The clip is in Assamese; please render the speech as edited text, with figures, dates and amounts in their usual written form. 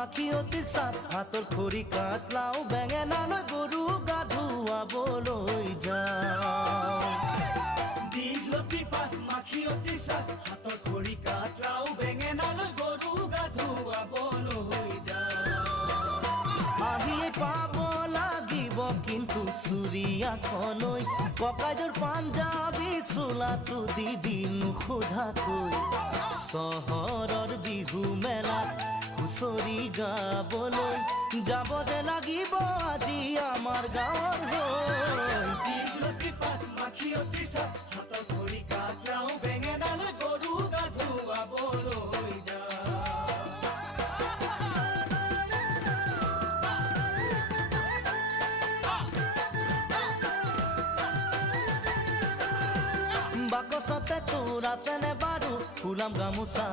মাখিয়তিৰ চাত হাতৰ খৰি কাঠ লাও বেঙেনালৈ গৰু গা ধুৱাবলৈ যাওঁ দীঘলতি পাত মাখিয়তি চাত হাতৰ খৰি কাঠ লাও বেঙেনালৈ গৰু গা ধুৱাবলৈ যাওঁ আহিয়ে পাব লাগিব কিন্তু চুৰিয়াখনৈ ককাইদেউৰ পাঞ্জাবী চোলাটো দিবি নোসোধাকৈ চহৰৰ বিহু মেলাত হুঁচৰি গাবলৈ যাব দে লাগিব আজি আমাৰ গাঁৱৰ হৈ দীঘলতি পাত মাখিয়তি চাত হাতৰ খৰি কাঠ লাও বেঙেনালৈ গৰু গা ধুৱাবলৈ যাওঁ বাকচতে তোৰ আছেনে বাৰু ফুলাম গামোচা